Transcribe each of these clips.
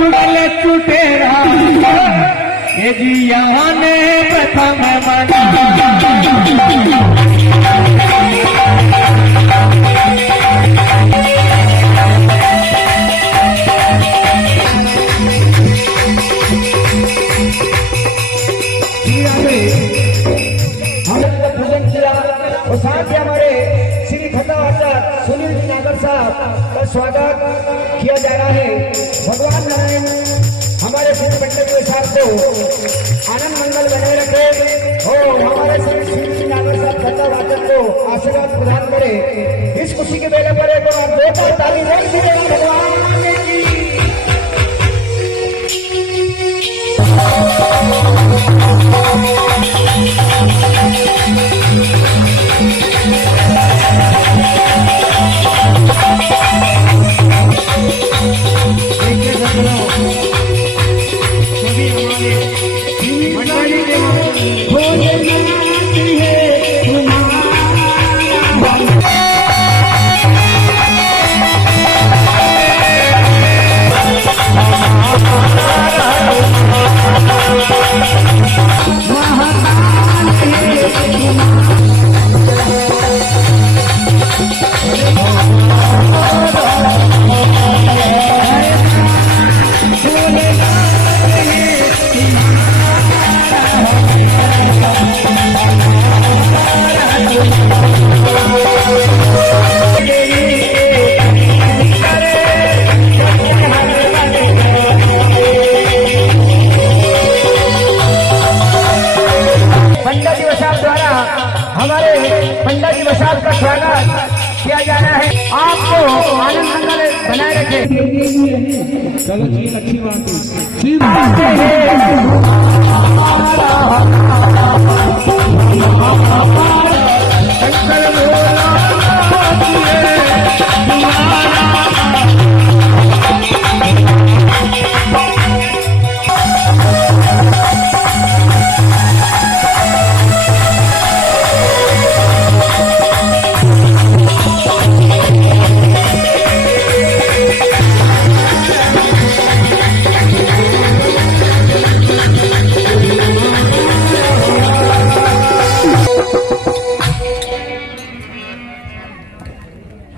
चुड़ल चुटेरा ये जिया ने प्रथम मना और साथ ही हमारे श्री खंडा आचार्य सुनील जी नागर साहब का स्वागत किया जा रहा है। भगवान नारायण हमारे श्री पंडित के साथ को आनंद मंगल बनाए रखे और हमारे श्री सुनील जी नागर साहब खंडा आचार्य को आशीर्वाद प्रदान करे। इस खुशी के बेले पर एक बार जोरदार ताली दीजिए भगवान की। हमारे पंडित जी वसाल का स्वागत किया जा रहा है। आपको आनंद मंगल बनाए रखे। चलो जी अच्छी बात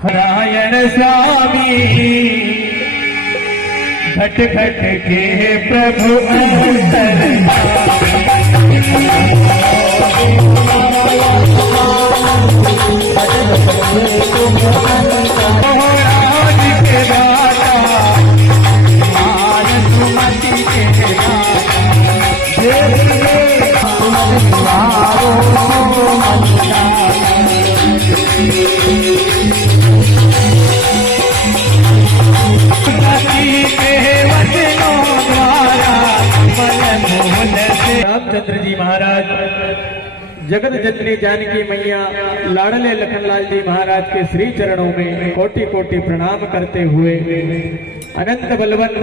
नारायण स्वामी घट घट के प्रभु रामचंद्र जी महाराज, जगत जननी जानकी मैया, लाडले लखनलाल जी महाराज के श्री चरणों में कोटि कोटि प्रणाम करते हुए, अनंत बलवंत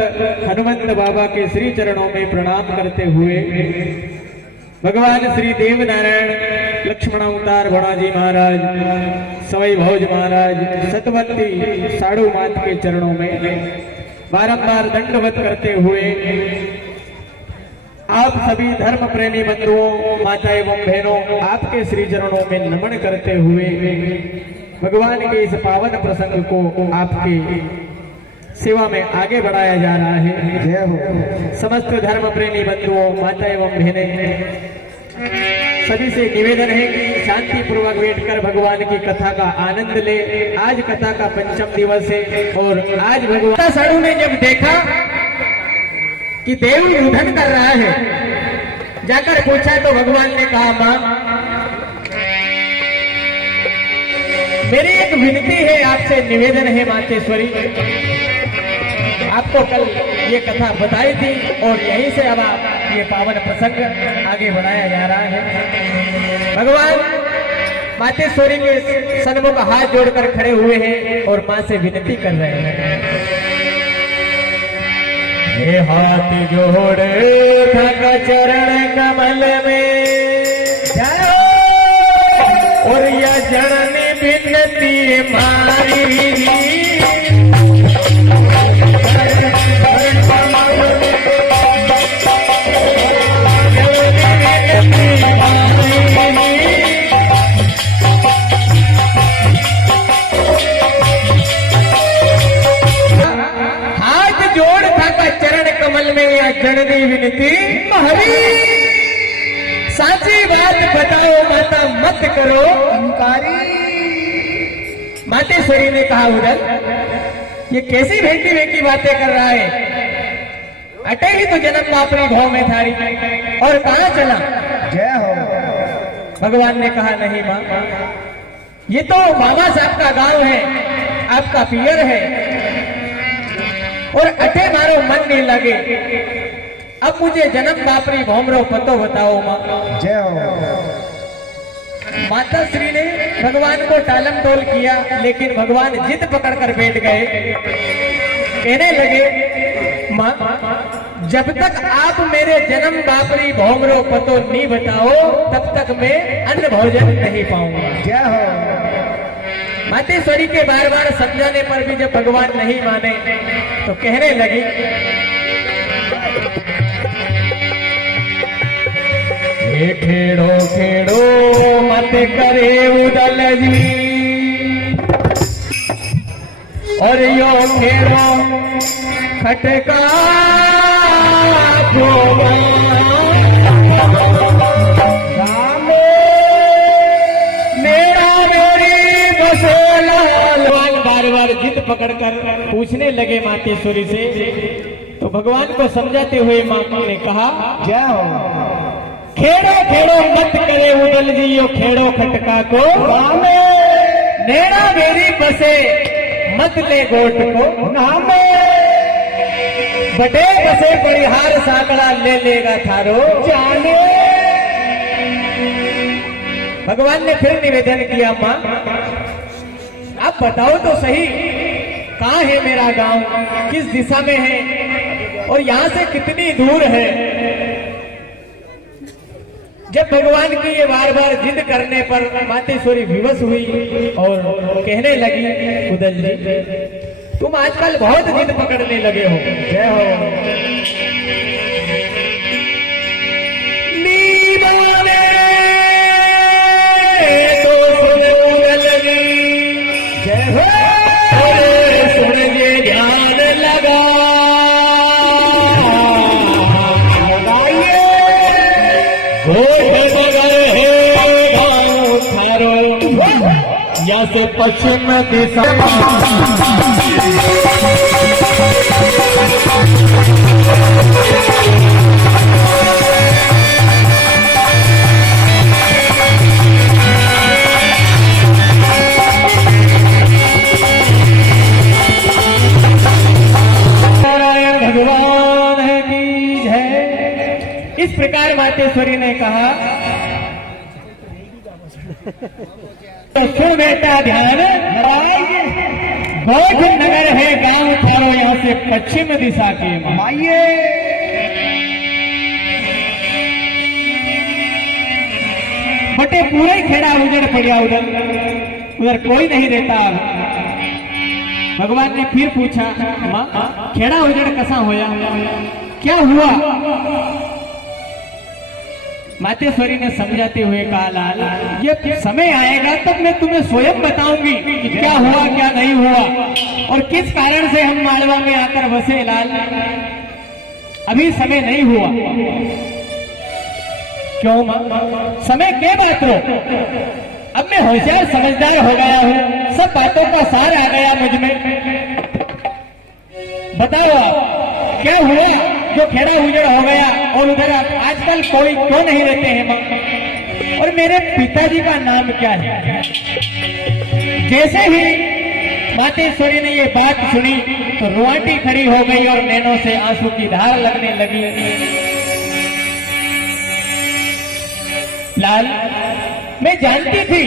हनुमंत बाबा के श्री चरणों में प्रणाम करते हुए, भगवान श्री देव नारायण लक्ष्मण अवतार बड़ा जी महाराज, सवई भोज महाराज, सतवंती साड़ू मात के चरणों में बारंबार दंडवत करते हुए, आप सभी धर्म प्रेमी बंधुओं, माता एवं बहनों, आपके श्री चरणों में नमन करते हुए भगवान के इस पावन प्रसंग को आपकी सेवा में आगे बढ़ाया जा रहा है। जय हो। समस्त धर्म प्रेमी बंधुओं, माता एवं बहनें, सभी से निवेदन है कि शांति पूर्वक बैठकर भगवान की कथा का आनंद ले। आज कथा का पंचम दिवस है और आज भगवान साधु ने जब देखा कि देव रुदन कर रहा है, जाकर पूछा तो भगवान ने कहा, मां मेरी एक विनती है, आपसे निवेदन है मातेश्वरी। आपको कल ये कथा बताई थी और यहीं से अब आप ये पावन प्रसंग आगे बढ़ाया जा रहा है। भगवान मातेश्वरी के सन्मुख हाथ जोड़कर खड़े हुए हैं और मां से विनती कर रहे हैं। हे हाथ जोड़ थका चरण कमल में जाओ और यह जननी विनती मारी कमल में या जननी विनती हरी साची बात बताओ माता मत करो अंकारी। मातेश्वरी ने कहा उधर ये कैसी भेंटी भेंटी बातें कर रहा है, अटेली तो जन्म बापरी भाव में थारी और कहां चला। जय हो। भगवान ने कहा नहीं मां, ये तो बाबा साहब का गांव है, आपका पियर है और अठे मारो मन नहीं लगे। अब मुझे जन्म बापरी भौमरो पतो बताओ मां। जय हो। माता श्री ने भगवान को टालम टोल किया, लेकिन भगवान जिद पकड़कर बैठ गए। कहने लगे मां, जब तक आप मेरे जन्म बापरी भौमरो पतो नहीं बताओ तब तक मैं अन्न भोजन नहीं पाऊंगा। जय हो। मातेश्वरी के बार बार समझाने पर भी जब भगवान नहीं माने तो कहने लगी खेड़ो खेड़ो मत करे उदल जी और यो खेड़ो खटका बार बार जिद पकड़कर पूछने लगे मातेश्वरी से। तो भगवान को समझाते हुए मां ने कहा जय हो। खेड़ो खेड़ो मत करे उदल जी यो खेड़ो खटका को नेड़ा मेरी बसे मत ले गोट को नामे बटे बसे परिहार साकड़ा ले लेगा थारो जाने। भगवान ने फिर निवेदन किया मां, आप बताओ तो सही कहाँ है मेरा गांव, किस दिशा में है और यहाँ से कितनी दूर है। जब भगवान की ये बार बार जिद करने पर मातेश्वरी विवश हुई और कहने लगी उदल जी तुम आजकल बहुत जिद पकड़ने लगे हो। जय हो। तो उदल जी जय हो। सुनिए ध्यान लगा या से पश्चिम दिशा भगवान है की जय। इस प्रकार मातेश्वरी ने कहा सुन बेटा ध्यान, गौठ नगर है गांव थारो यहाँ से पश्चिम दिशा के माइये। बटे पूरा ही खेड़ा उजड़ पड़ा, उधर कोई नहीं रहता। भगवान ने फिर पूछा मां खेड़ा उजड़ कसा होया, क्या हुआ। मातेश्वरी ने समझाते हुए कहा लाल ये समय आएगा तब मैं तुम्हें स्वयं बताऊंगी कि क्या हुआ क्या नहीं हुआ और किस कारण से हम मालवा में आकर बसे। लाल अभी समय नहीं हुआ। क्यों मां, समय के बात रो, अब मैं होशियार समझदार हो गया हूं, सब बातों का सार आ गया मुझ में। बताओ आप क्या हुआ जो खेड़ा उजड़ हो गया और उधर आजकल कोई क्यों नहीं रहते हैं मां, और मेरे पिताजी का नाम क्या है। जैसे ही मातेश्वरी ने ये बात सुनी तो रुआटी खड़ी हो गई और नैनों से आंसू की धार लगने लगी। लाल मैं जानती थी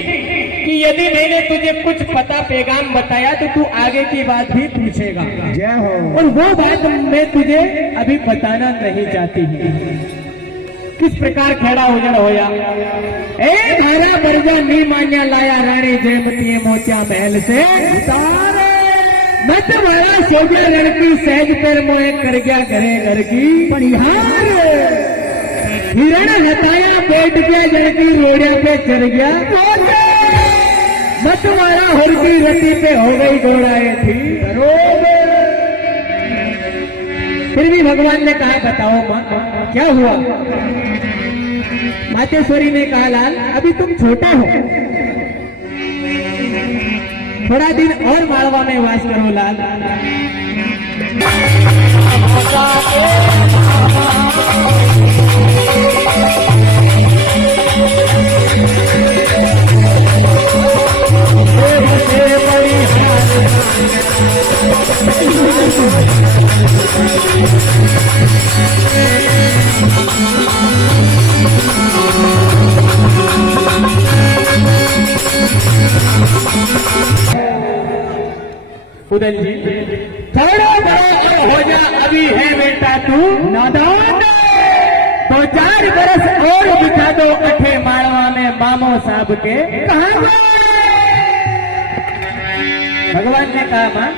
कि यदि मैंने तुझे कुछ पता पैगाम बताया तो तू आगे की बात भी पूछेगा। जय हो। और वो बात मैं तुझे अभी बताना नहीं चाहती। किस प्रकार खेड़ा उजड़ होया। ए धारा बरजा नी मान्या लाया रानी जयमती मोचा महल से उतारे मत मारा सोजा लड़की सहज पर मोए कर गया घरे घर की पनिहार। हिरण हटाया बैठ गया लड़की रोड़िया पे चढ़ गया। मत मारा हुरकी रति पे हो गई घोड़ाए थी। फिर भी भगवान ने कहा बताओ माँ क्या हुआ। मातेश्वरी ने कहा लाल अभी तुम छोटे हो, थोड़ा दिन और माड़वा में वास करो लाल। उदल जी थोड़ा बड़ा हो जा, अभी है बेटा तू नादान, तो 4 बरस और बिता दो अठे माड़वा में मामो साहब के कहा। भगवान ने कहा मां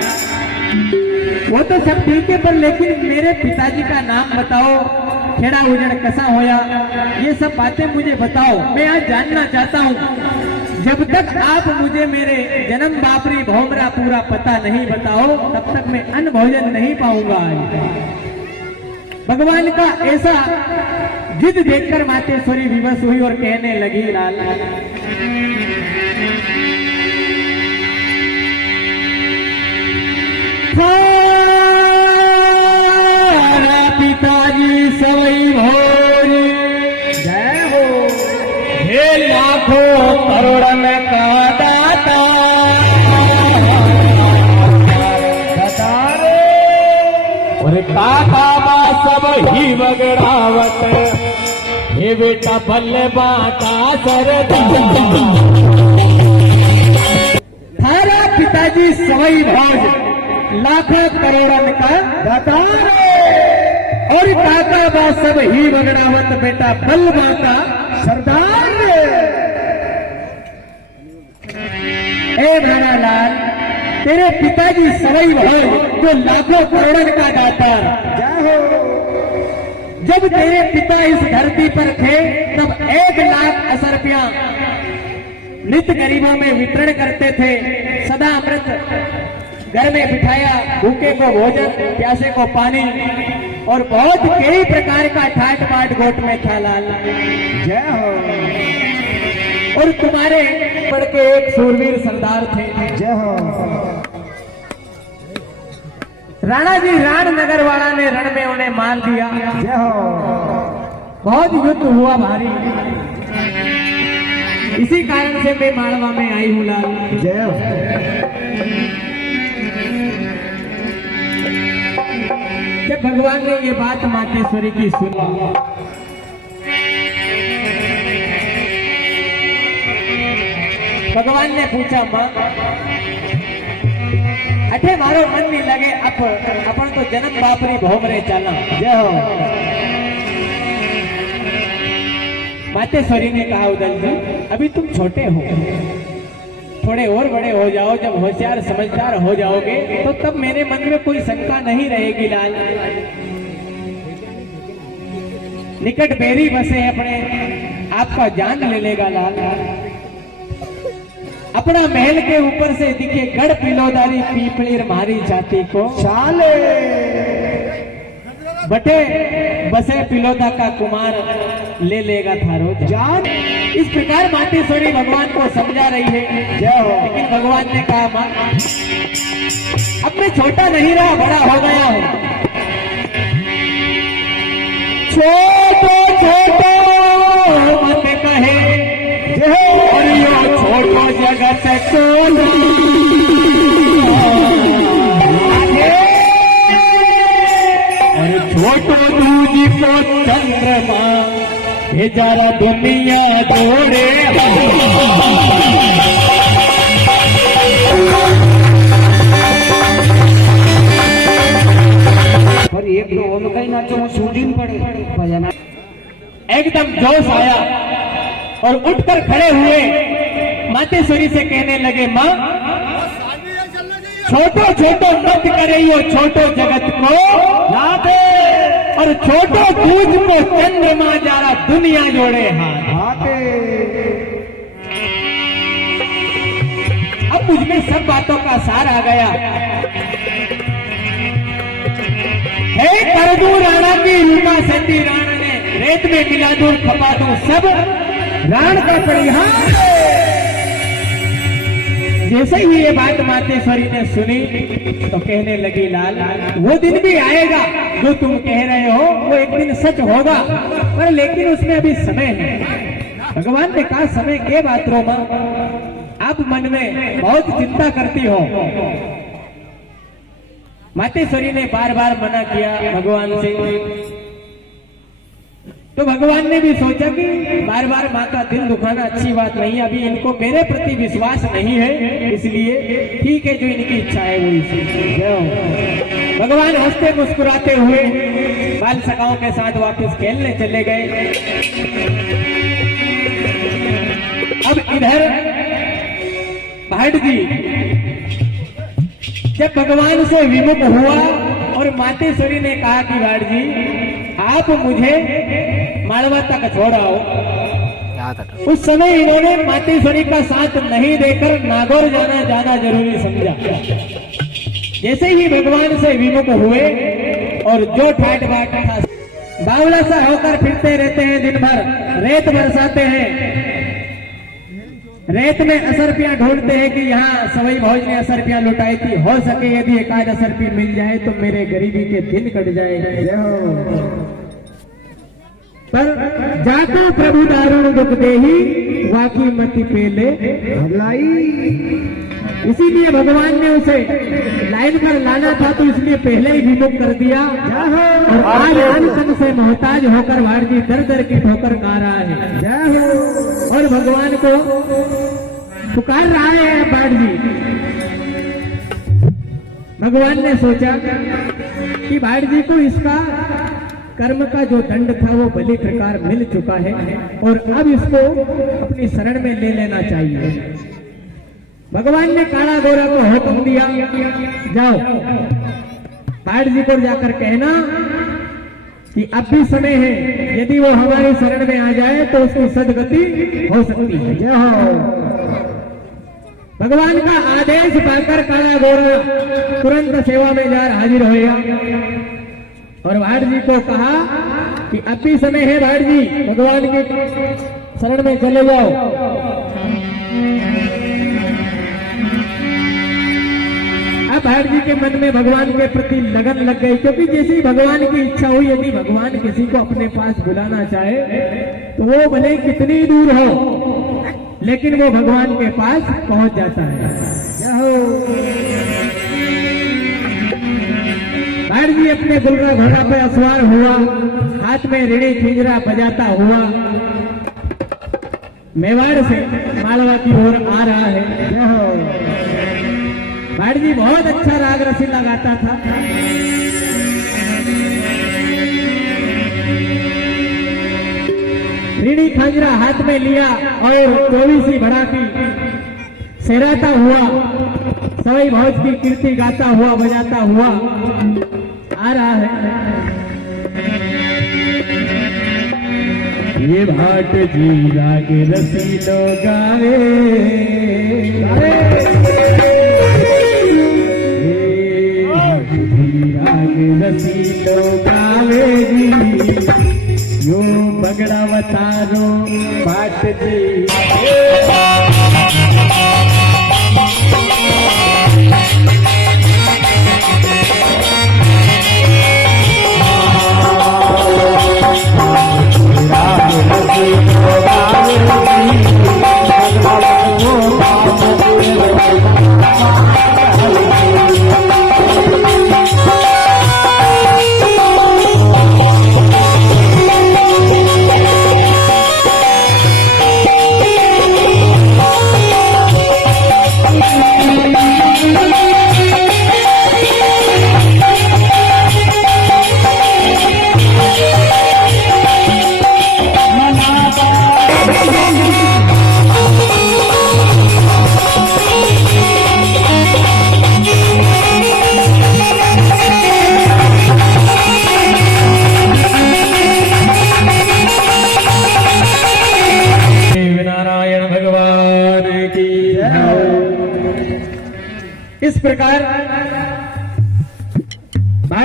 वो तो सब ठीक है, पर लेकिन मेरे पिताजी का नाम बताओ, खेड़ा उजड़ कसा होया, ये सब बातें मुझे बताओ, मैं आज जानना चाहता हूँ। जब तक आप मुझे मेरे जन्म बापरी भौमरा पूरा पता नहीं बताओ तब तक मैं अन्न भोजन नहीं पाऊंगा। भगवान का ऐसा जिद देखकर मातेश्वरी विवश हुई और कहने लगी लाल पिताजी सवई भोरी जय हो, हे लाखों करोड़ में का दाता और काका बा सब ही बगड़ावत, हे बेटा बल्ले बाटा सरदार। थारा पिताजी सवई भोज लाखों करोड़ों का दाता और काका बा सब ही बगड़ावत, बेटा बल बाटा सरदार। ए लाल तेरे पिताजी सवई भोज जो लाखों करोड़ों का दाता, जब तेरे पिता इस धरती पर थे तब 1 लाख असरपिया नित्य गरीबों में वितरण करते थे। सदा अमृत घर में बिठाया, भूखे को भोजन, प्यासे को पानी और बहुत कई प्रकार का ठाट बाट गोट में था लाल। जय हो। और तुम्हारे पढ़ के एक सूरवीर सरदार थे। जय हो। राणा जी राणनगर वाला ने रण में उन्हें मार दिया। जय हो। बहुत युद्ध हुआ भारी, इसी कारण से मैं मालवा में आई हूँ लाल। जय हो। जब भगवान ने ये बात मातेश्वरी की सुनी, भगवान ने पूछा मां अठे मारो मन नहीं लगे, अपन तो जन्म बापरी भोमरे चाला। जय हो। मातेश्वरी ने कहा उदल जी अभी तुम छोटे हो, थोड़े और बड़े हो जाओ, जब होशियार समझदार हो जाओगे तो तब मेरे मन में कोई शंका नहीं रहेगी लाल। निकट बेरी बसे अपने आपका जान ले लेगा लाल। अपना महल के ऊपर से दिखे गढ़ पिलोदारी पीपलीर मारी छाती को चाले बटे बसे पिलोदा का कुमार ले लेगा थारो जान। इस प्रकार मातेश्वरी भगवान को समझा रही है। जय हो। लेकिन भगवान ने कहा मां अब मैं छोटा नहीं रहा, बड़ा हो गया हूं। छोटो छोटो मत कहे और यो छोटो जगत को और छोटो दूजी को चंद्रमा बेचारा दुनिया जोड़े। पर एक तो वो कहीं नाचो वो शूटिंग पड़े भजना। एकदम जोश आया और उठकर खड़े हुए मातेश्वरी से कहने लगे मां छोटो छोटो मत करियो छोटो जगत को लाते और छोटो दूध को चंद्रमा जारा दुनिया जोड़े हाथ। अब मुझमें सब बातों का सार आ गया। हे कर दूं राणा की रूपा सती राणा ने रेत में मिला दूं खपा दूं सब राण का परिहार। जैसे ही ये बात मातेश्वरी ने सुनी तो कहने लगी लाल वो दिन भी आएगा जो तुम कह रहे हो, वो एक दिन सच होगा, पर लेकिन उसमें अभी समय है। भगवान ने कहा समय के बात रो मां, आप मन में बहुत चिंता करती हो। मातेश्वरी ने बार बार मना किया भगवान से, तो भगवान ने भी सोचा कि बार बार माँ का दिल दुखाना अच्छी बात नहीं है, अभी इनको मेरे प्रति विश्वास नहीं है, इसलिए ठीक है जो इनकी इच्छा है वो इसी। भगवान हंसते मुस्कुराते हुए बाल सखाओं के साथ वापस खेलने चले गए। अब इधर भाट जी जब भगवान से विमुख हुआ और मातेश्वरी ने कहा कि भाट जी आप मुझे मालवा तक छोड़ाओ, उस समय इन्होंने मातेश्वरी का साथ नहीं देकर नागौर जाना जरूरी समझा। जैसे ही भगवान से विमुख हुए और जो ठाट बाट था बावला सा होकर फिरते रहते हैं, दिन भर रेत बरसाते हैं, रेत में असरपियां ढूंढते हैं कि यहाँ सवई भोज ने असरपियां लुटाई थी, हो सके यदि एक आध असरपी मिल जाए तो मेरे गरीबी के दिन कट जाए। पर जाता प्रभु दारुण दुख देही वाकी मति पेले भलाई। इसीलिए भगवान ने उसे लाइन पर लाना था तो इसलिए पहले ही विमुख कर दिया, और आज अनशन से मोहताज होकर भाट जी दर दर की ठोकर गा रहा है। जय हो। और भगवान को पुकार रहा है भाट जी। भगवान ने सोचा कि भाट जी को इसका कर्म का जो दंड था वो भली प्रकार मिल चुका है और अब इसको अपनी शरण में ले लेना चाहिए। भगवान ने काला गोरा को हुक्म दिया, जाओ भाट जी को जाकर कहना कि अब भी समय है, यदि वो हमारी शरण में आ जाए तो उसकी सदगति हो सकती है। जय हो। भगवान का आदेश पाकर काला गोरा तुरंत सेवा में जा हाजिर हो गया और भाट जी को कहा कि अब भी समय है भाट जी, भगवान के शरण में चले जाओ। अब भाट जी के मन में भगवान के प्रति लगन लग गई, क्योंकि जैसी भगवान की इच्छा हुई, यदि भगवान किसी को अपने पास बुलाना चाहे तो वो भले कितनी दूर हो लेकिन वो भगवान के पास पहुंच जाता है। भाट जी अपने गुलरा घोड़ा पर असवार हुआ, हाथ में ऋणी खिंजरा बजाता हुआ मेवाड़ से मालवा की ओर आ रहा है। भाट जी बहुत अच्छा राग रसीला गाता था। ऋणी खंजरा हाथ में लिया और 24 भड़ाकी सहराता हुआ सवई भोज की कीर्ति गाता हुआ बजाता हुआ आ रहा है। ये भाट जी राग रसीलो गावे, राग रसीलो गावे जी, यो बगड़ा वतारो भाट जी।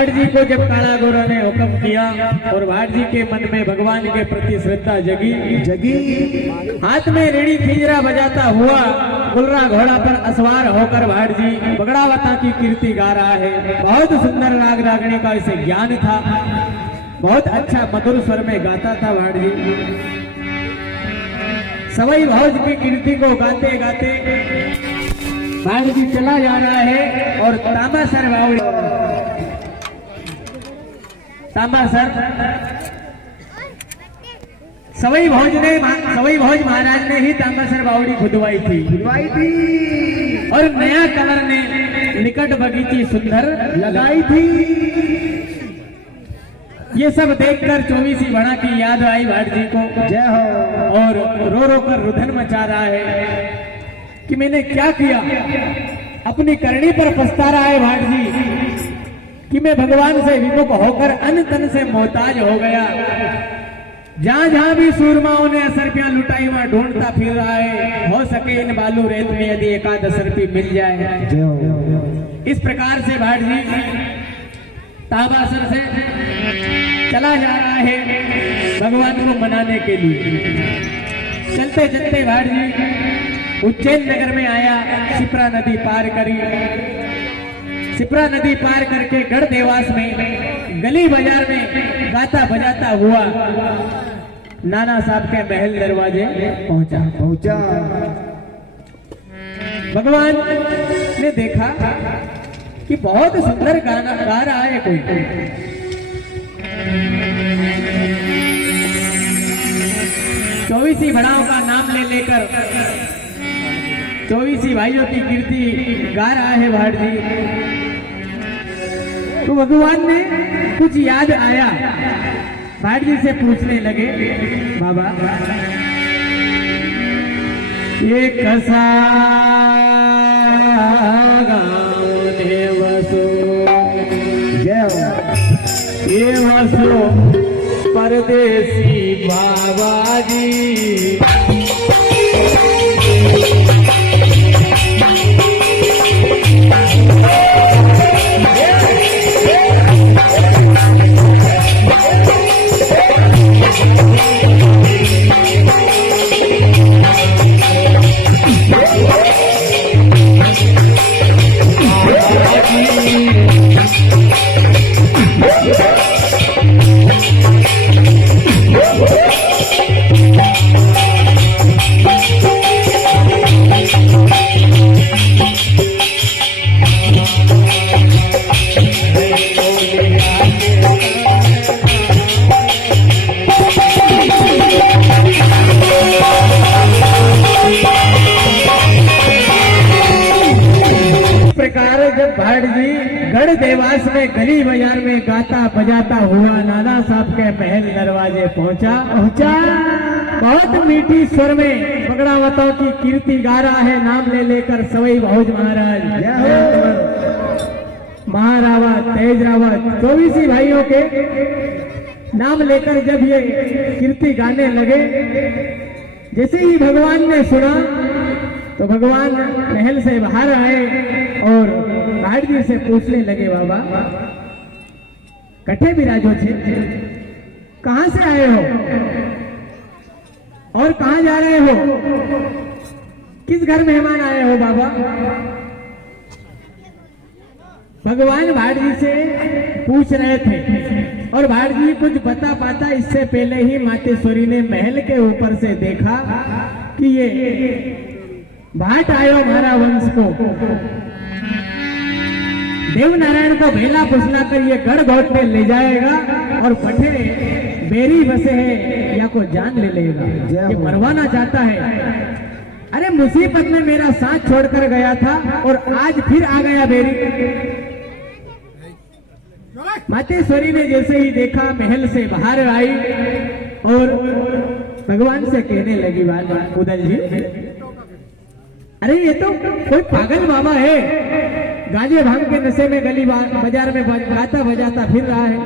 भाट जी को जब काला गोरा ने हुक्म किया और भाट जी के मन में भगवान के प्रति श्रद्धा जगी, हाथ में रीढ़ी खींजरा बजाता हुआ गुलरा घोड़ा पर असवार होकर भाट जी बगड़ावता की कीर्ति गा रहा है। बहुत सुंदर राग रागणी का इसे ज्ञान था, बहुत अच्छा मधुर स्वर में गाता था भाट जी। सवई भौज की कीर्ति को गाते गाते भाट जी चला जा रहा है और तामासर बावड़ी, सवई भोज महाराज ने ही तामासर बावड़ी खुदवाई थी और नया कलर ने निकट बगीची सुंदर लगाई थी। ये सब देखकर 24 भणा की याद आई भाट जी को, जय हो, और रो रो कर रुधन मचा रहा है कि मैंने क्या किया। अपनी करनी पर पछता रहा है भाट जी कि मैं भगवान से विमुख होकर अन्न तन से मोहताज हो गया। जहां जहां भी सूरमाओं ने असरपियां लुटाई वहां ढूंढता फिर रहा है, हो सके इन बालू रेत में यदि एकाध असरपी मिल जाए। इस प्रकार से भाट जी ताबासर से चला जा रहा है भगवान को मनाने के लिए। चलते चलते भाट जी उज्जैन नगर में आया, शिप्रा नदी पार करी। शिप्रा नदी पार करके गढ़ देवास में गली बाजार में गाता बजाता हुआ नाना साहब के महल दरवाजे पहुंचा। भगवान ने देखा कि बहुत सुंदर गाना गा रहा है कोई। चौबीसी भड़ाओं का नाम ले लेकर 24 भाइयों की कीर्ति गा रहा है भाट जी। तो भगवान ने कुछ याद आया, भाट जी से पूछने लगे, बाबा ये कसा गाँव ने वसो, ये वसो परदेसी बाबा जी। भाट जी गढ़ देवास में गली बाजार में गाता बजाता हुआ नाना साहब के महल दरवाजे पहुंचा। बहुत मीठी स्वर में बगड़ावतों की कीर्ति गा रहा है, नाम ले लेकर सवई भौज महाराज, महारावत, तेज रावत, 24 भाइयों के नाम लेकर जब ये कीर्ति गाने लगे, जैसे ही भगवान ने सुना तो भगवान महल से बाहर आए और भाट जी से पूछने लगे, बाबा कठे विराजो छे, कहां से आए हो और कहां जा रहे हो, किस घर मेहमान आए हो बाबा। भगवान भाट जी से पूछ रहे थे और भाट जी कुछ बता पाता इससे पहले ही मातेश्वरी ने महल के ऊपर से देखा कि ये भाट आयो हमारा वंश को, देव नारायण को भेला फुसला कर ये गढ़ घोट में ले जाएगा और बठे बेरी बसे है या को जान ले लेगा, ये मरवाना चाहता है। अरे मुसीबत में मेरा साथ छोड़कर गया था और आज फिर आ गया बेरी। मातेश्वरी ने जैसे ही देखा महल से बाहर आई और भगवान से कहने लगी, उदल जी अरे ये तो कोई पागल बाबा है, गांजे भांग के नशे में गली बाजार में गाता बजाता फिर रहा है,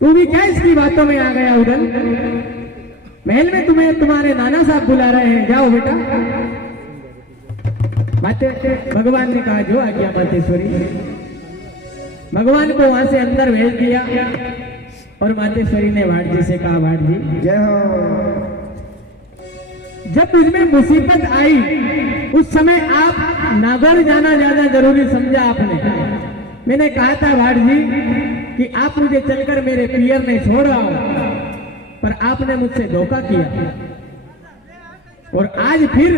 तू भी क्या इसकी बातों में आ गया उदल। महल में तुम्हें तुम्हारे नाना साहब बुला रहे हैं, जाओ बेटा। भगवान ने कहा जो आज्ञा मातेश्वरी। भगवान को वहां से अंदर भेज दिया और मातेश्वरी ने भाट जी से कहा, भाट जी जय हो। जब मुझमें मुसीबत आई उस समय आप नागौर जाना ज्यादा जरूरी समझा आपने। मैंने कहा था भाट जी कि आप मुझे चलकर मेरे पियर ने छोड़ा, पर आपने मुझसे धोखा किया। और आज फिर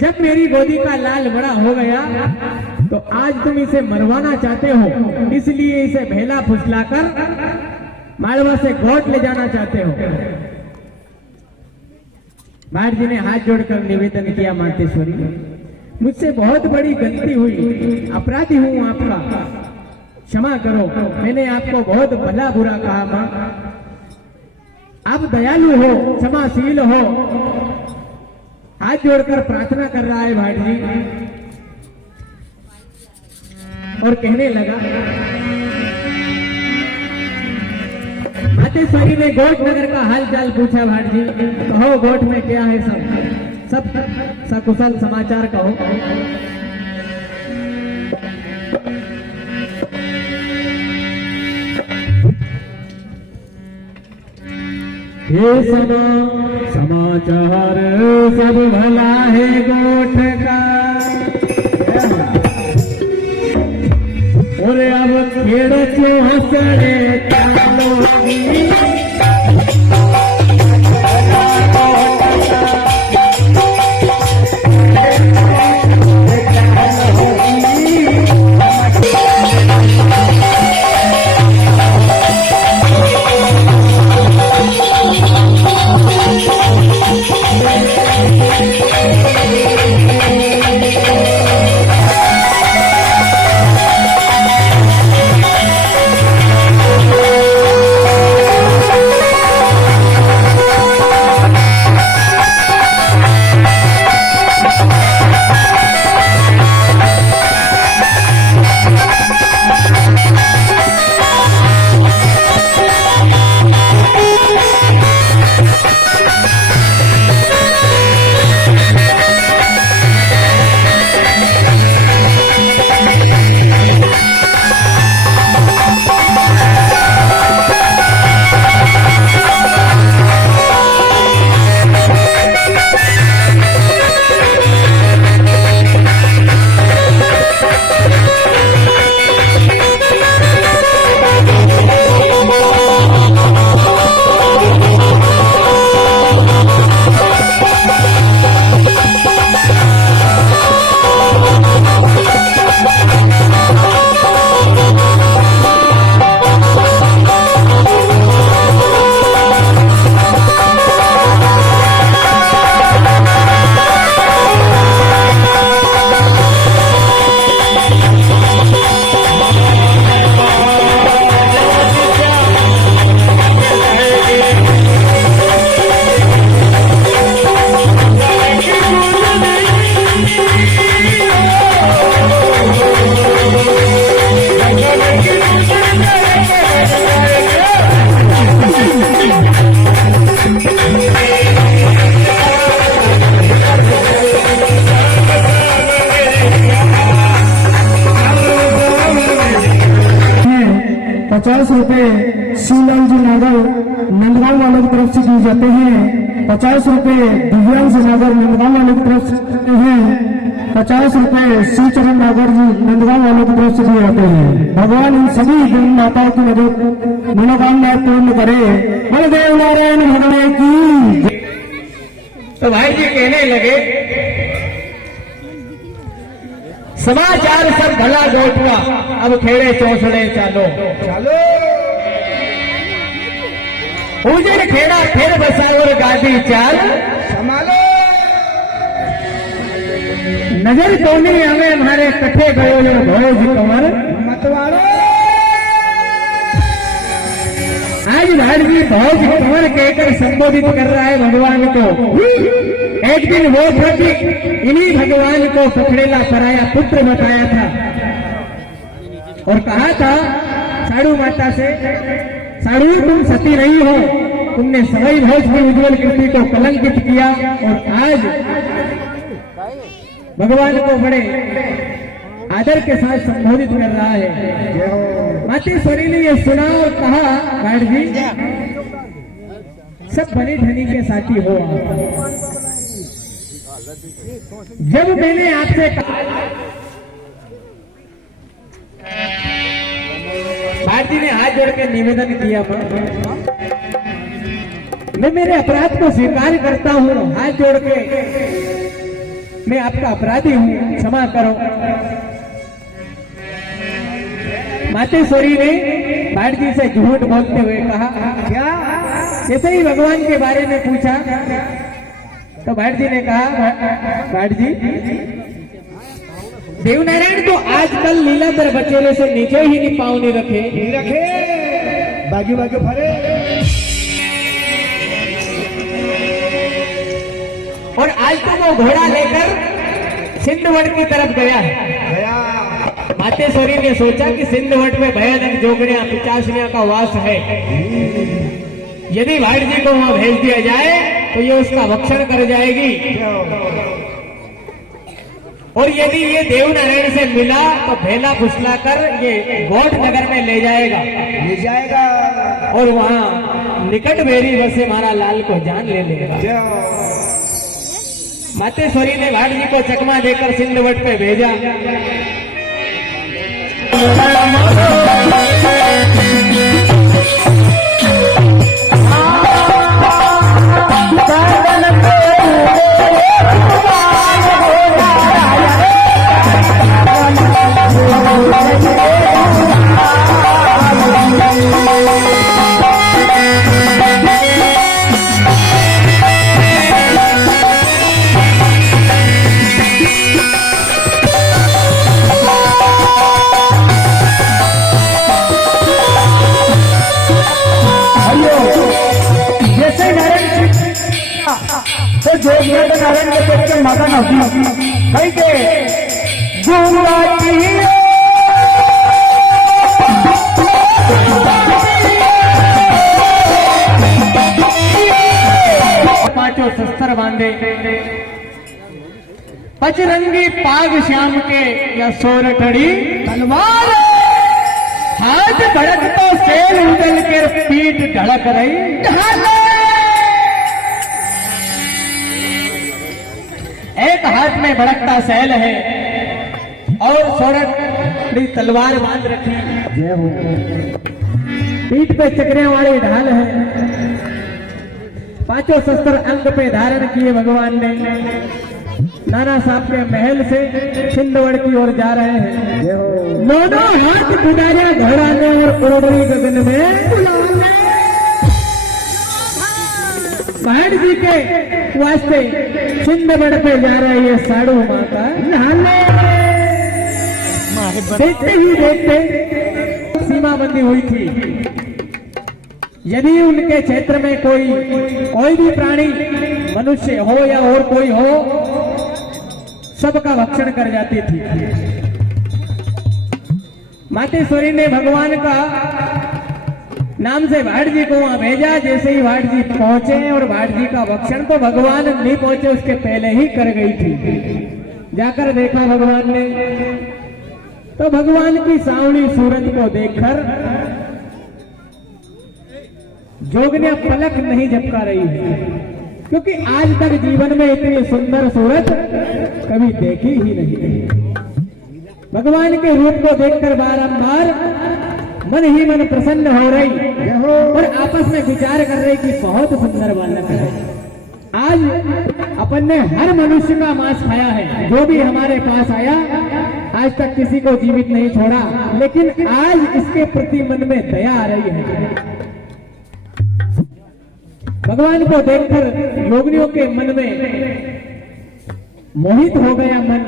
जब मेरी गोदी का लाल बड़ा हो गया तो आज तुम इसे मरवाना चाहते हो, इसलिए इसे भेला फुसलाकर मालवा से घोट ले जाना चाहते हो। भाट जी ने हाथ जोड़कर निवेदन किया, मातेश्वरी मुझसे बहुत बड़ी गलती हुई, अपराधी हूं आपका, क्षमा करो। मैंने आपको बहुत भला बुरा कहा मां, आप दयालु हो, क्षमाशील हो। हाथ जोड़कर प्रार्थना कर रहा है भाट जी और कहने लगा। मातेश्वरी ने गोट नगर का हाल चाल पूछा, भाट जी कहो गोट में क्या है, सब सकुशल समाचार कहो। हे समाचार सब भला है गोठ का, और अब खेड़ क्यों हंसड़े चालो ₹50 शिवलाल जी नागर नंदगांव वालों की तरफ से दिए जाते हैं। ₹50 दिव्यांग जी नागर नंदगांव वालों की तरफ से देते हैं। ₹50 श्री चरण नागर जी नंदगांव वालों की तरफ से दिए जाते हैं। भगवान इन सभी देवी माताओं की मदद मनोकामना पूर्ण करे। बलदेव नारायण भगवान की। तो भाई जी कहने लगे, समाचार सब भला गोटुआ, अब खेड़े चौसड़े चालो चलो उजड़ खेड़ा फिर बसावर गादी चाल, संभालो। नजर तो नहीं हमें हमारे कट्ठे गयो ये भोज कंवर मतवारो आज भाट जी भोज कंवर कहकर संबोधित कर रहा है भगवान को। एक दिन वो प्रतीक इन्हीं भगवान को पकड़ेला पराया पुत्र बताया था और कहा था साड़ू माता से, साड़ू तुम सती नहीं हो, तुमने सवाई भोज की उज्जवल कीर्ति को कलंकित किया और आज भगवान को बड़े आदर के साथ संबोधित कर रहा है। मातेश्वरी ने ये सुना और कहा, भाट जी सब बनी ठनी के साथी हो आप। जब मैंने आपसे कहा, भाट जी ने हाथ जोड़ के निवेदन किया, मैं मेरे अपराध को स्वीकार करता हूँ, हाथ जोड़ के मैं आपका अपराधी हूँ, क्षमा करो। मातेश्वरी ने भाट जी से झूठ बोलते हुए कहा, क्या? जैसे ही भगवान के बारे में पूछा तो भाट जी ने कहा, भाट जी देवनारायण तो आजकल लीलाधर बचेरे से नीचे ही नहीं पाँव नहीं रखे, बाजू बाजू फरे। और आज तो वो घोड़ा लेकर सिंधवट की तरफ गया है। मातेश्वरी ने सोचा कि सिंधवट में भयानक जोगड़ियां पिचासनिया का वास है, यदि भाट जी को वहां भेज दिया जाए तो ये उसका भक्षण कर जाएगी, और यदि ये देवनारायण से मिला तो भेला फुसलाकर ये गौठ नगर में ले जाएगा और वहां निकट बेरी बसे मारा लाल को जान ले लेगा। मातेश्वरी ने भाट जी को चकमा देकर सिंधवट पे भेजा। तो जो नारायण के पेट के माता नौकी भाई के पांचों शस्त्र बांधे, पचरंगी पाग श्याम के या सोरठड़ी तलवार, हाथ भड़क तो सेल उदल के पीठ धड़क रही। एक हाथ में भड़कता सैल है और सोरठड़ी तलवार बांध रखी, पीठ पे चक्रे वाली ढाल है, पांचों शस्त्र अंग पे धारण किए भगवान ने नाना साहब के महल से सिंधवट की ओर जा रहे हैं। दोनों हाथ बुझाया घोड़ा ने और ओढ़ी गगन में भाट जी के वास्ते सिंधवट पे जा रही है साड़ू माता। देखते ही देखते सीमा बंदी हुई थी, यदि उनके क्षेत्र में कोई भी प्राणी मनुष्य हो या और कोई हो, सबका भक्षण कर जाती थी। मातेश्वरी ने भगवान का नाम से भाट जी को वहां भेजा। जैसे ही भाट जी पहुंचे और भाट जी का भक्षण तो भगवान नहीं पहुंचे, उसके पहले ही कर गई थी। जाकर देखा भगवान ने तो भगवान की सांवली सूरत को देखकर जोगनिया पलक नहीं झपका रही है, क्योंकि आज तक जीवन में इतनी सुंदर सूरत कभी देखी ही नहीं। भगवान के रूप को देखकर बारंबार मन ही मन प्रसन्न हो रही और आपस में विचार कर रही कि बहुत सुंदर बालक है। आज अपन ने हर मनुष्य का मांस खाया है, जो भी हमारे पास आया आज तक किसी को जीवित नहीं छोड़ा, लेकिन आज इसके प्रति मन में दया आ रही है। भगवान को देखकर योगियों के मन में मोहित हो गया मन,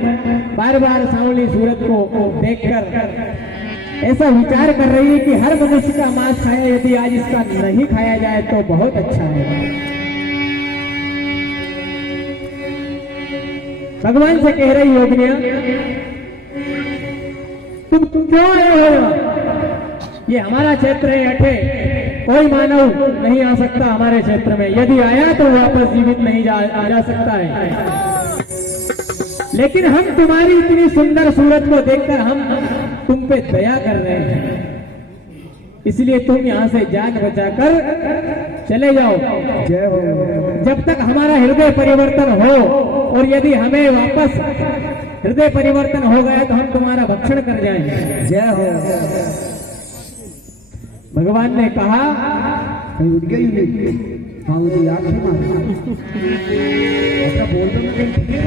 बार बार सांवली सूरत को देखकर ऐसा विचार कर रही है कि हर मनुष्य का मांस खाया, यदि आज इसका नहीं खाया जाए तो बहुत अच्छा है। भगवान से कह रही योगिनिया, तुम क्यों आए हो? ये हमारा क्षेत्र है, अठे कोई मानव नहीं आ सकता हमारे क्षेत्र में, यदि आया तो वापस जीवित नहीं जा सकता है। लेकिन हम तुम्हारी इतनी सुंदर सूरत को देखकर हम तुम पे दया कर रहे हैं, इसलिए तुम यहाँ से जान बचाकर चले जाओ। जय हो। जब तक हमारा हृदय परिवर्तन हो, और यदि हमें वापस हृदय परिवर्तन हो गया तो हम तुम्हारा भक्षण कर जाएंगे। जय हो। भगवान ने कहा, कहीं उठ गई नहीं? हाँ मुझे याद नहीं ऐसा बोल दो मैं ठीक है।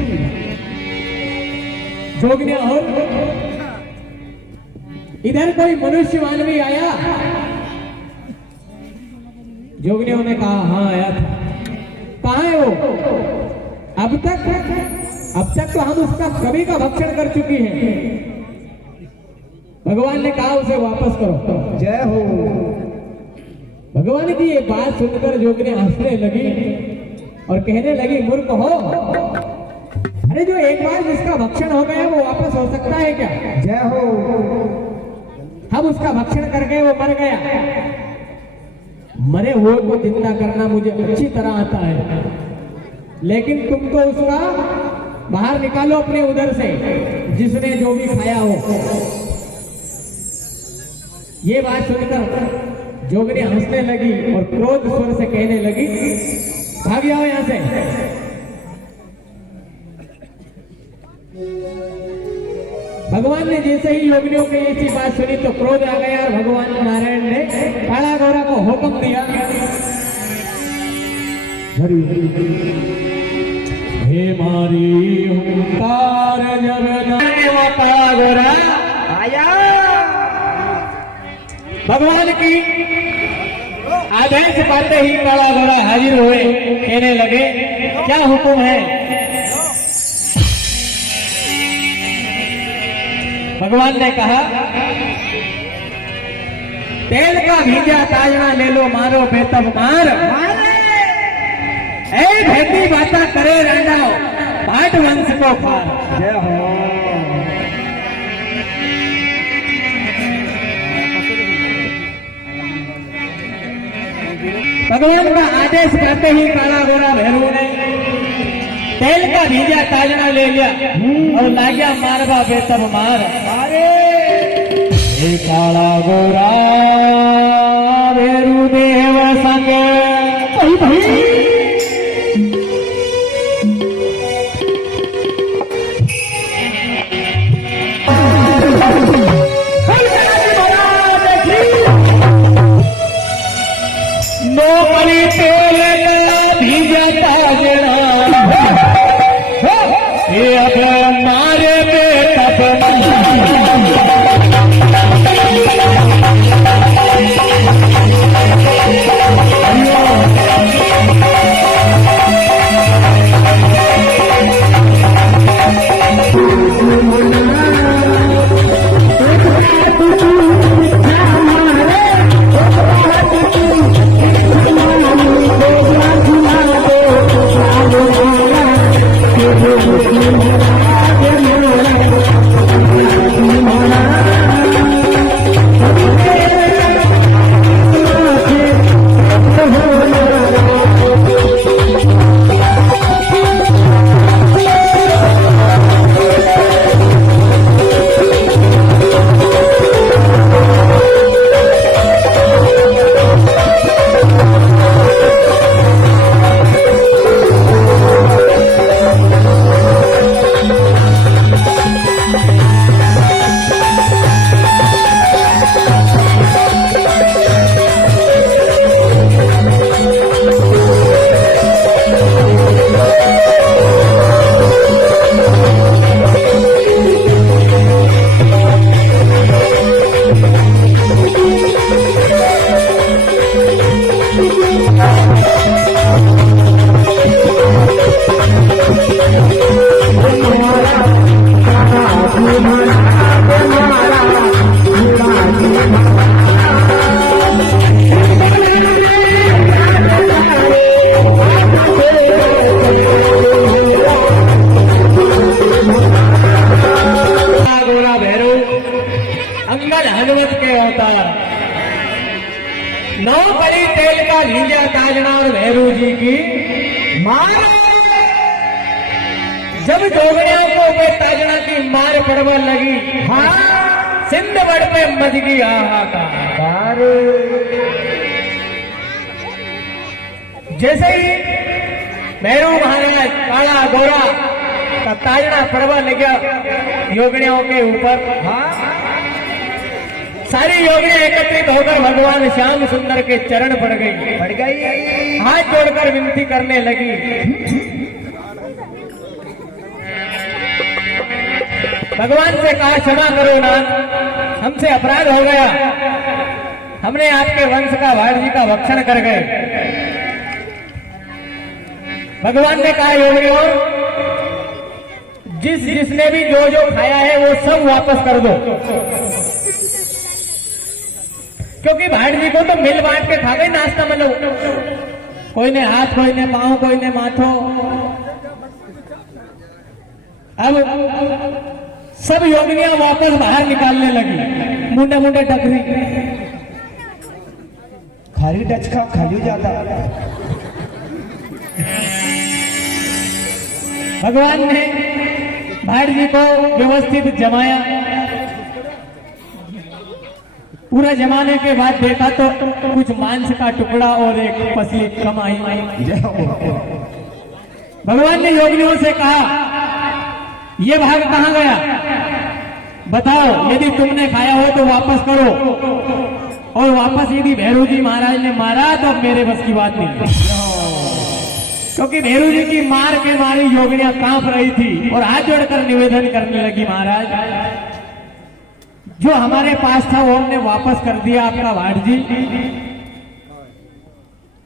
जोगने और इधर कोई मनुष्य मानवी आया? जोगनियों ने कहा हाँ आया था। कहाँ है वो? अब तक तो हम उसका कभी का भक्षण कर चुकी हैं। भगवान ने कहा उसे वापस करो। जय हो। भगवान की ये बात सुनकर जोगनी हंसने लगी और कहने लगी, मूर्ख हो, अरे जो एक बार जिसका भक्षण हो गया वो वापस हो सकता है क्या? जय हो। हम उसका भक्षण करके वो मर गया। मरे हुए को जिंदा करना मुझे अच्छी तरह आता है, लेकिन तुम तो उसका बाहर निकालो अपने उधर से, जिसने जो भी खाया हो। ये बात सुनकर जोगनी हंसने लगी और क्रोध स्वर से कहने लगी, भाग जाओ यहां से। भगवान ने जैसे ही योगिनियों की ऐसी बात सुनी तो क्रोध आ गया और भगवान नारायण ने काला गोरा को हुक्म दिया, हे मारी हुंकार जब काला गोरा आया। भगवान की आदेश पाते ही काला गोरा हाजिर हुए। कहने लगे, क्या हुक्म है? भगवान ने कहा, तेल का भीजा ताजना ले लो, मारो बेतब मार। ए भेदी बाता करे रहना, पाट वंश को खार। जय हो। भगवान का आदेश करते ही काला गोरा भैरू ने तेल का भीजा ताजना ले लिया और लाग्या मारवा बेतब मार। हे काला गोरा भैरू देव संग नौकरी तेल का भीजा ताजना, ये अब मारे बेतब नौकरी तेल का भीजा ताजना और भैरू जी की जब जोगड़ियों को पे ताजना की मार पड़वा लगी, हाँ सिंध बड़ पे मजगी हाहाकार। जैसे ही भैरव महाराज काला गोरा का ताजना पड़वा लग गया योगड़ियों के ऊपर, हाँ सारी योगियां एकत्रित होकर भगवान श्याम सुंदर के चरण पड़ गई, हाथ जोड़कर विनती करने लगी। भगवान से कहा क्षमा करो नाथ, हमसे अपराध हो गया, हमने आपके वंश का भाड़ जी का भक्षण कर गए। भगवान ने कहा योगियों, जिसने भी जो जो खाया है वो सब वापस कर दो, क्योंकि भाड़ जी को तो मिल बांट के खा गए नाश्ता में लोग, कोई ने हाथ, कोई ने पांव, कोई ने माथो। अब सब योगिनियां वापस बाहर निकालने लगी, मुंडे मुंडे टकरी। खाली डच का खाली जाता। भगवान ने भाड़ जी को व्यवस्थित जमाया। पूरा जमाने के बाद देखा तो कुछ मांस का टुकड़ा और एक पसली कम आई। भगवान ने योगियों से कहा ये भाग कहां गया, बताओ, यदि तुमने खाया हो तो वापस करो, और वापस यदि भैरव जी महाराज ने मारा तो अब मेरे बस की बात नहीं, क्योंकि भैरव जी की मार के मारी योगिनियां कांप रही थी और हाथ जोड़कर निवेदन करने लगी, महाराज जो हमारे पास था वो हमने वापस कर दिया आपका भाड़ जी,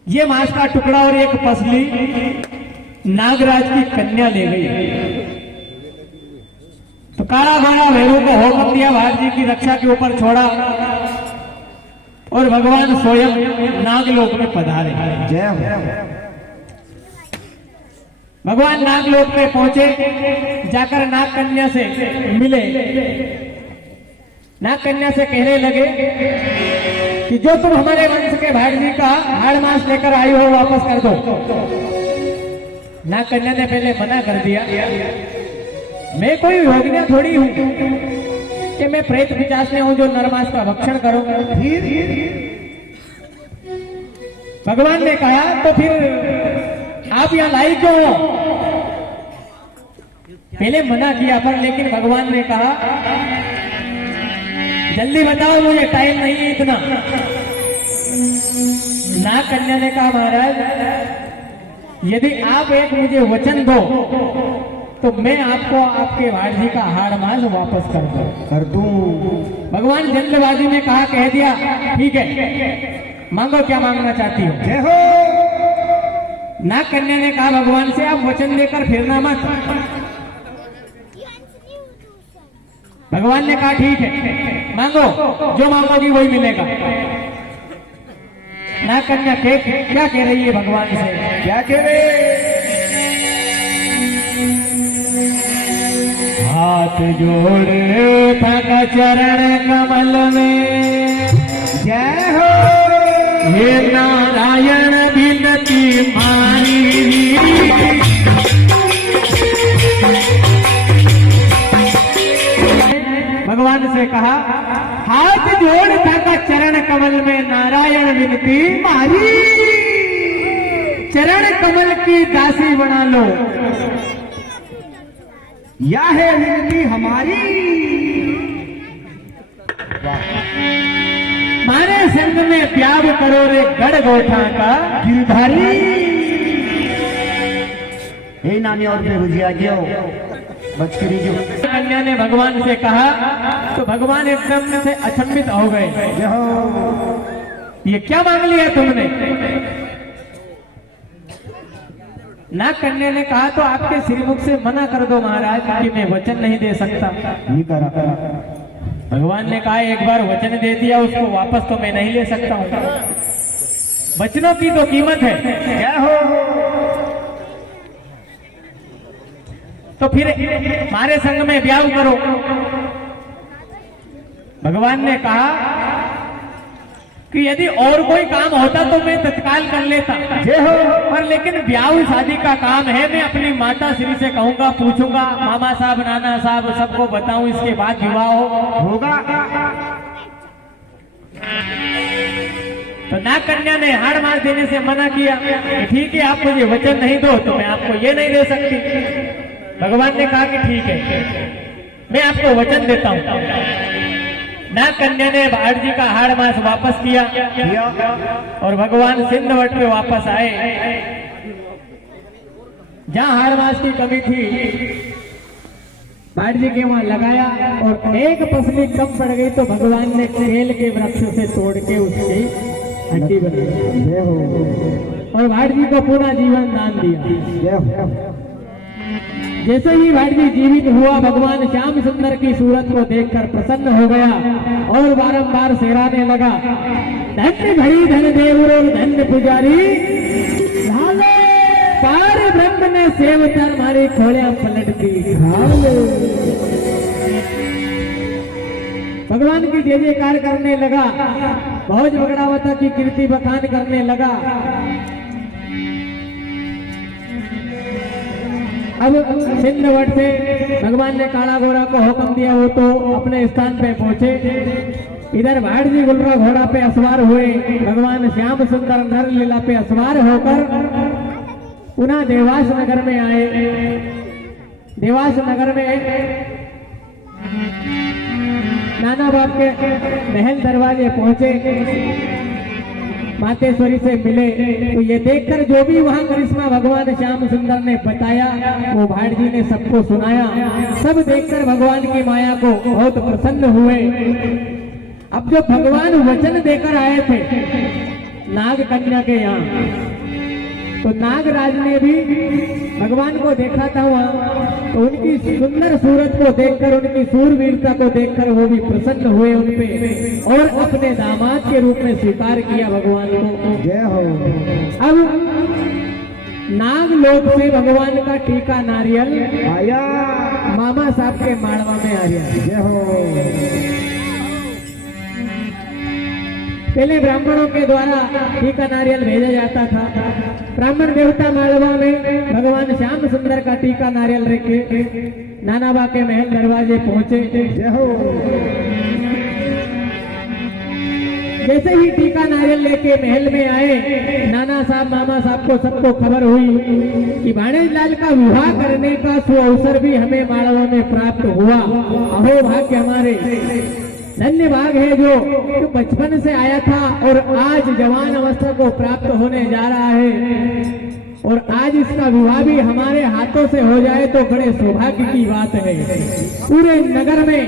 ये मांस का टुकड़ा और एक पसली नागराज की कन्या ले गई। तो काला घोड़ा भैरव को हुक्म दिया, भाड़ जी की रक्षा के ऊपर छोड़ा और भगवान स्वयं नागलोक में पधारे। भगवान नागलोक में पहुंचे, जाकर नाग कन्या से मिले। नाग कन्या से कहने लगे कि जो तुम हमारे वंश के भाड़ जी का हाड़ मांस लेकर आई हो वापस कर दो। नाग कन्या ने पहले मना कर दिया, मैं कोई योगिनी थोड़ी हूं कि मैं प्रेत पिशाच में हूं जो नरमांस का भक्षण करूंगा। भगवान ने कहा तो फिर आप यहां लाई क्यों हो? पहले मना किया पर, लेकिन भगवान ने कहा जल्दी बताओ, मुझे टाइम नहीं है इतना। नाग कन्या ने कहा महाराज यदि आप एक मुझे वचन दो तो मैं आपको आपके भाड़ जी का हाड़ मांस वापस कर दूं। भगवान जल्दबाजी में कहा, कह दिया ठीक है, मांगो क्या मांगना चाहती हो। जय हो। नाग कन्या ने कहा भगवान से आप वचन देकर फिरना मत। भगवान ने कहा ठीक है, मांगो, जो मांगोगी वही मिलेगा। नाग कन्या क्या कह रही है भगवान से, क्या कह रहे? हाथ जोड़े था चरण कमल में, जय हो ये नारायण विनती मारी। भगवान से कहा हाथ जोड़ था चरण कमल में नारायण विनती मारी, चरण कमल की दासी बना लो, या है विनती हमारी। मारे संग में प्यार करो रे गढ़ गोठा का गिरधारी। हे नानी और बेरुजिया क्यों बचकरी जो। कन्या ने भगवान से कहा तो भगवान एकदम से अचंभित हो गए, ये क्या मांग लिया तुमने? नाग कन्या ने कहा तो आपके श्रीमुख से मना कर दो महाराज कि मैं वचन नहीं दे सकता। भगवान ने कहा एक बार वचन दे दिया उसको वापस तो मैं नहीं ले सकता हूं, वचनों की तो कीमत है। क्या हो तो फिर हमारे संग में ब्याह करो। भगवान ने कहा कि यदि और कोई काम होता तो मैं तत्काल कर लेता, जय हो। पर लेकिन ब्याह शादी का काम है, मैं अपनी माता श्री से कहूंगा, पूछूंगा, मामा साहब नाना साहब सबको बताऊं, इसके बाद विवाह होगा। तो नाग कन्या ने हाड़ मार देने से मना किया कि ठीक है, आप मुझे वचन नहीं दो तो मैं आपको ये नहीं दे सकती। भगवान ने कहा कि ठीक है, मैं आपको वचन देता हूं। नाग कन्या ने भाड़ जी का हाड़ मास वापस किया और भगवान सिंधवट पे वापस आए। जहां हाड़ मास की कमी थी भाड़ जी के वहां लगाया और एक पसली कम पड़ गई तो भगवान ने केल के वृक्ष से तोड़ के उसकी हड्डी बनाई। जय हो। और भाड़ जी को पूरा जीवन दान दिया। जय हो। जैसे ही भाड़ जी जीवित हुआ, भगवान श्याम सुंदर की सूरत को देखकर प्रसन्न हो गया और बारंबार सेराने लगा, धन्य भरी धन देवरो धन्य पुजारी, पार ब्रह्म ने सेवतर मारी खोलिया पलट दी। भगवान की जय जयकार करने लगा, बहुत बगड़ावता की कीर्ति बखान करने लगा। अब सिंधवट से भगवान ने काला गोरा को हुक्म दिया, वो तो अपने स्थान पे पहुंचे। इधर भाड़ जी गुलरा घोड़ा पे असवार हुए, भगवान श्याम सुंदर नर लीला पे असवार होकर पुनः देवास नगर में आए। देवास नगर में नाना बाप के महल दरवाजे पहुंचे, मातेश्वरी से मिले। तो ये देखकर जो भी वहां करिश्मा भगवान श्याम सुंदर ने बताया, वो भाड़ जी ने सबको सुनाया। सब देखकर भगवान की माया को बहुत प्रसन्न हुए। अब जो भगवान वचन देकर आए थे नाग कन्या के यहाँ, तो नागराज ने भी भगवान को देखा था वहां, तो उनकी सुंदर सूरत को देखकर, उनकी सूरवीरता को देखकर वो भी प्रसन्न हुए उनपे और अपने दामाद के रूप में स्वीकार किया भगवान को। जय हो। अब नागलोक से भगवान का टीका नारियल आया, मामा साहब के माड़वा में आ गया। जय हो। पहले ब्राह्मणों के द्वारा टीका नारियल भेजा जाता था। ब्राह्मण देवता मालवा में भगवान श्याम सुंदर का टीका नारियल रखे नानाबा के महल दरवाजे पहुंचे। जय हो। जैसे ही टीका नारियल लेके महल में आए, नाना साहब मामा साहब को सबको खबर हुई कि भाणेज लाल का विवाह करने का सुअवसर भी हमें मालवा में प्राप्त हुआ। अहो भाग्य हमारे, धन्य भाग है जो बचपन से आया था और आज जवान अवस्था को प्राप्त होने जा रहा है, और आज इसका विवाह भी हमारे हाथों से हो जाए तो बड़े सौभाग्य की बात है। पूरे नगर में,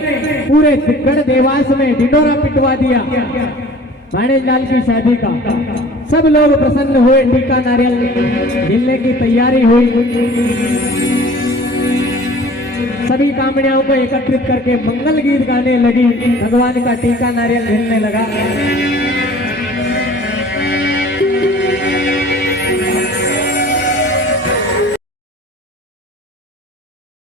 पूरे गढ़ देवास में ढिंडोरा पिटवा दिया भाणेज लाल की शादी का। सब लोग प्रसन्न हुए, टीका नारियल मिलने की तैयारी हुई। सभी कामड़ियों को एकत्रित करके मंगल गीत गाने लगी, भगवान का टीका नारियल झेलने लगा।